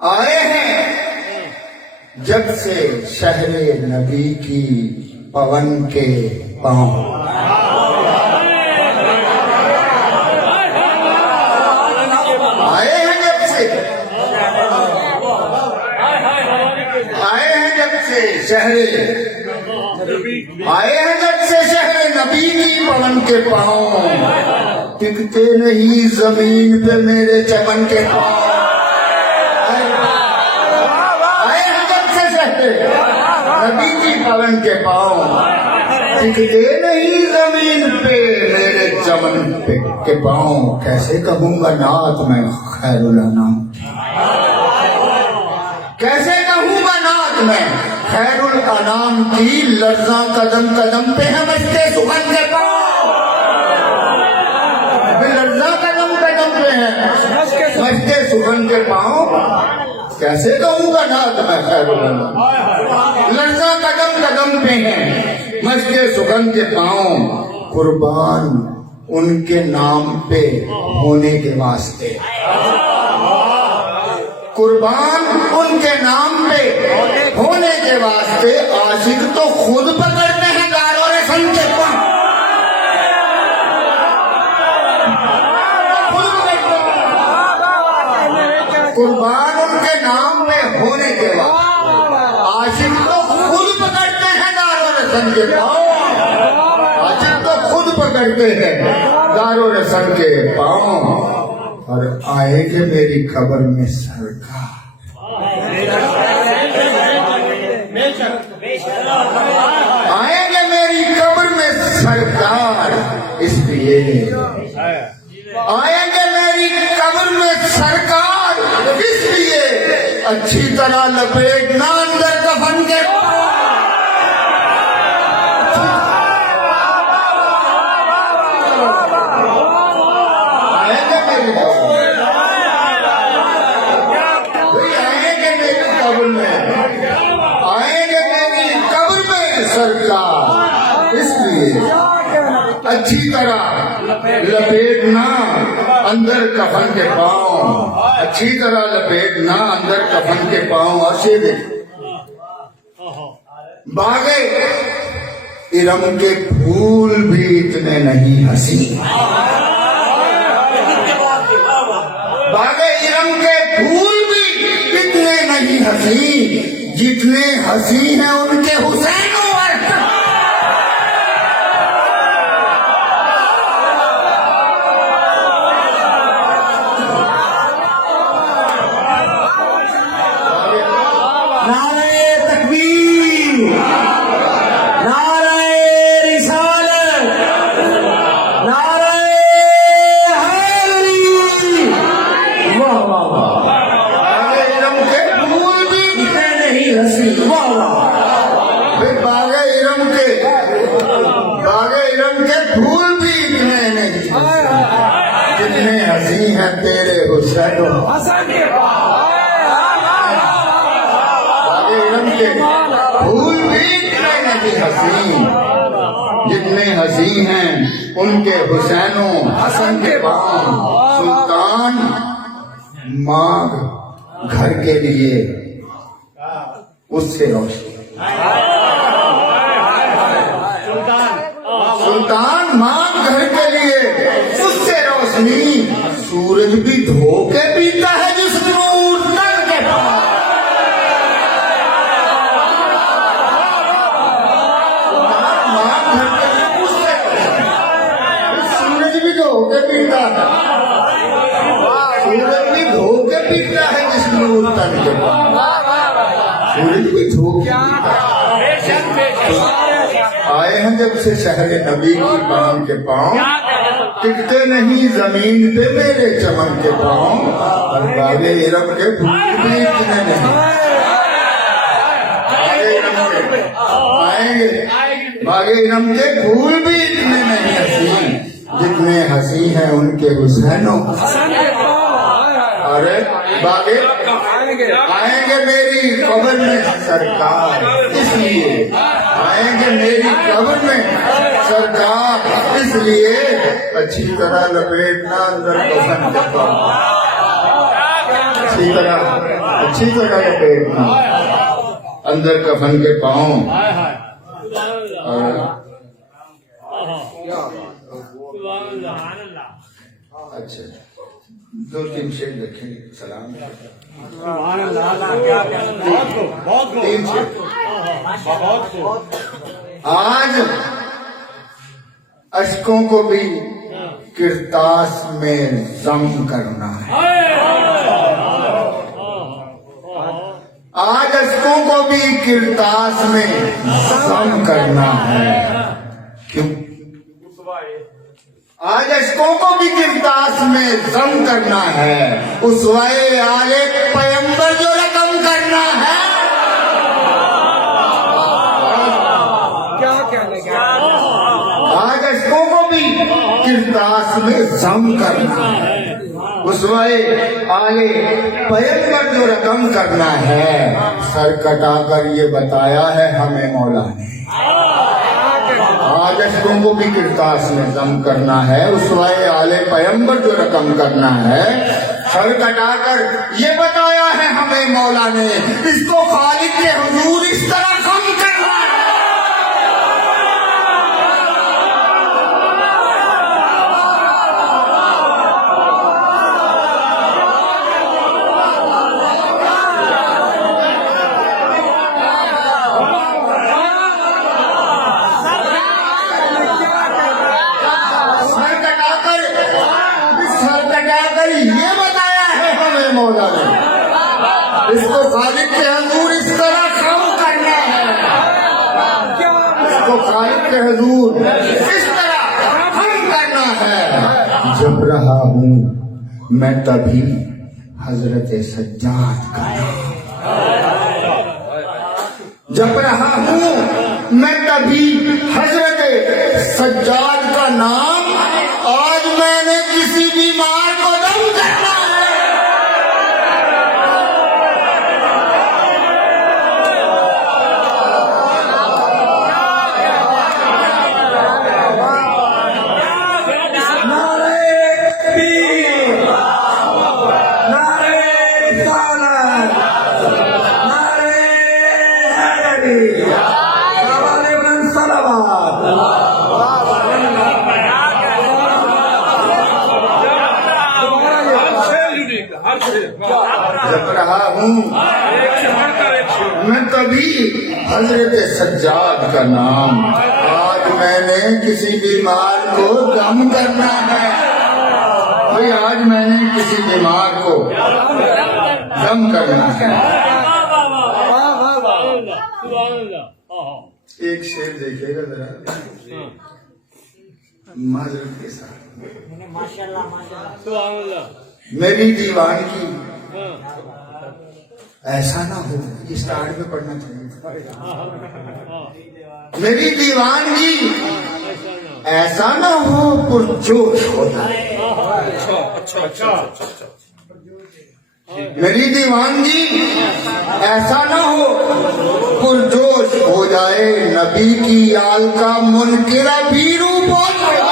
आए हैं जब से शहरे नबी की पवन के पांव। आए हैं जब से शहरे आए हैं जब से शहरे नबी की पवन के पांव। टिकते नहीं जमीन पे मेरे चमन के पांव। नबी की पवन के पाँव टिकते नहीं जमीन पे मेरे चमन पे के पाँव। कैसे कहूँगा नात मैं खैरुल अनाम, कैसे कहूँगा नात मैं खैरुल अनाम की। लर्जा कदम कदम पे है मस्ते सुगन के पाँव। लर्जा कदम कदम पे है मस्ते सुगन के पाँव। कैसे कहूँगा नात मैं खैरुल अनाम। लर्जा कदम कदम पे हैं मस्के सुगंध के पाँव। कुर्बान उनके नाम पे होने के वास्ते, कुर्बान उनके नाम पे होने के वास्ते। आशिक तो खुद पकड़ते हैं गारों रेशम के पाँव। कुर्बान उनके नाम पे होने के वास्ते आशिक तो खुद पकड़ते हैं दारो रसन के पाँव। आशिक तो खुद पकड़ते हैं दारो रसन के पाँव। और आएंगे मेरी खबर में सरकार, आएंगे मेरी खबर में सरकार। इसलिए आएंगे मेरी कब्र में सरकार, इसलिए अच्छी तरह लपेटना अंदर कफन के। आएंगे मेरी कब्र में, आएंगे मेरी कब्र में सरकार। इसलिए अच्छी तरह लपेटना अंदर कफन के पाँव। अच्छी तरह लपेटना अंदर कफन के पाँव। और से बागे इरम के फूल भी इतने नहीं हंसी। बागे इरम के फूल भी इतने नहीं हंसी जितने हंसी हैं उनके हुसैन। जितने हंसी हैं तेरे हुसैन के फूल भी इतने नहीं हंसी जितने हंसी हैं उनके हुसैनो हसन के पाँव। सुल्तान मांग घर के लिए उससे रोशनी, सुल्तान मांग घर के लिए उससे रोशनी। सूरज भी धोके पीता है जिस नूर तन के पास। सूरज भी धोके पीता है, सूरज भी धोके पीता है जिस नूर तन के पास। सूरज भी धोके आए हैं जब से शहरे नबी की पवन के पाँव। टिकते नहीं जमीन पे मेरे चमन के पाँव। और बागे इरम के फूल भी इतने नहीं आएंगे, बागे इरम के फूल भी इतने नहीं हंसी जितने हंसी हैं उनके हुसैनों। अरे बागे आएंगे मेरी कब्र में सरकार, इसलिए आएंगे मेरी कब्र में सरकार, इसलिए अच्छी तरह लपेटना अंदर कफन के पाँव, अच्छी तरह लपेटना अंदर कफन के पाँव। अच्छा 2-3 शेर देखेंगे, सलाम। 3 शेर। आज अशकों को भी किरतास में जम करना है, आज अशकों को भी किरतास में जम करना है। क्यों? आज अशकों को भी किरतास में जम करना है, उसवाए आले पैगंबर जो रकम करना है। आज अशकों को भी किरतास में जम करना है, उसवाए आले पैगंबर जो रकम करना है। सर कटाकर ये बताया है हमें मौला ने, आज अशकों को भी किरतास में जम करना है, उसवाए आले पैगंबर जो रकम करना है। सर कटाकर ये बताया है हमें मौला ने, इसको खालिक के हुजूर इस तरह कम करना है। ये बताया है हमें मौला ने, इसको खालिक के हुजूर इस तरह कम करना है, इसको खालिक के हुजूर इस तरह कम करना है। जब रहा हूँ मैं तभी हजरत सज्जाद का नाम, जब रहा हूँ मैं तभी हजरत सज्जाद का नाम। आज मैंने किसी बीमार को दम करना है, जब रहा हूँ मैं तभी हजरत सज्जाद का नाम। आज मैंने किसी बीमार को दम करना है, भाई आज मैंने किसी बीमार को दम करना है। एक शेर देखिएगा जरा माजरत के साथ। मेरी दीवानगी ऐसा ना हो, ये स्टार्ट में पढ़ना चाहिए। मेरी दीवानगी ऐसा ना हो पुरजोश हो जाए, मेरी दीवानगी ऐसा ना हो पुरजोश हो जाए, नबी की आल का मुनकिरा भी रूप हो जाए।